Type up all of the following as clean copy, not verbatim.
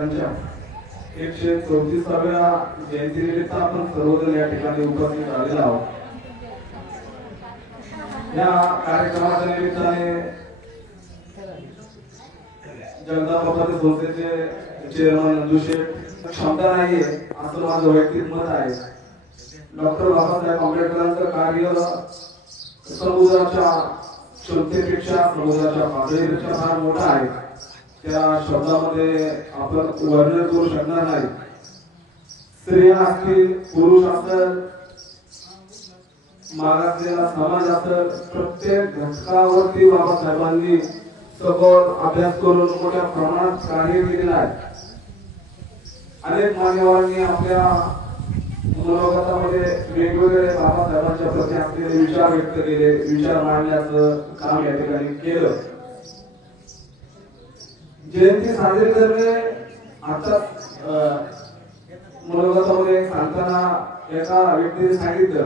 134व्या जयंतीनिमित्त आपण सर्वजण या ठिकाणी उपस्थित झालेलो आहोत। या कार्यक्रमाच्या निमित्ताने जगदा पब्लिक संस्थेचे चेअरमन नंदू शेठ क्षमता नाहीये असं माझं वैयक्तिक मत आहे। डॉक्टर बाबासाहेब आंबेडकरांचं कार्य समुद्राच्या क्षमतेपेक्षा समुद्राच्या पातळीपेक्षा फार मोठं आहे। त्या शब्दामध्ये आपण वर्णन करू शकणार नाही। स्त्रिया असतील, पुरुष असतील, मागासलेला समाज असेल, प्रत्येक घटकावरती बाबासाहेबांनी सखोल अभ्यास करून मोठ्या प्रमाणात कार्य केलेलं आहे। अनेक मान्यवरांनी आपल्या मनोगतामध्ये वेगवेगळे बाबासाहेबांच्या प्रती असलेले विचार व्यक्त केले, विचार मांडण्याचं काम या ठिकाणी केलं। जयंती साजरी करणे आता मनोगतामध्ये सांगताना एका व्यक्तीने सांगितलं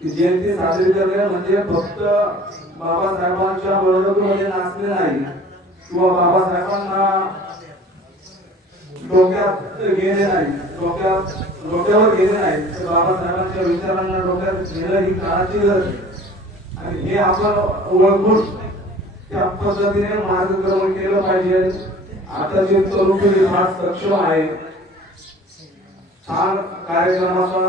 की जयंती साजरी करणे म्हणजे फक्त बाबासाहेबांच्या बरोबरीमध्ये नाचणे नाही किंवा बाबासाहेबांना डोक्यात घेणे नाही, डोक्यावर घेणे नाही, तर बाबासाहेबांच्या विचारांना डोक्यात घेणं ही काळाची गरज आहे। आणि हे आपण ओळखून त्या पद्धतीने मार्गक्रमण केलं पाहिजे। आता जे तरुण पिढी फार सक्षम आहे। छान कार्यक्रमाचा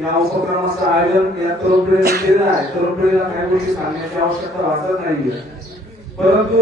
या उपक्रमाचं आयोजन या तरुण पिढीने केलं आहे। तरुण पिढीला काही गोष्टी सांगण्याची आवश्यकता वाटत नाहीये, परंतु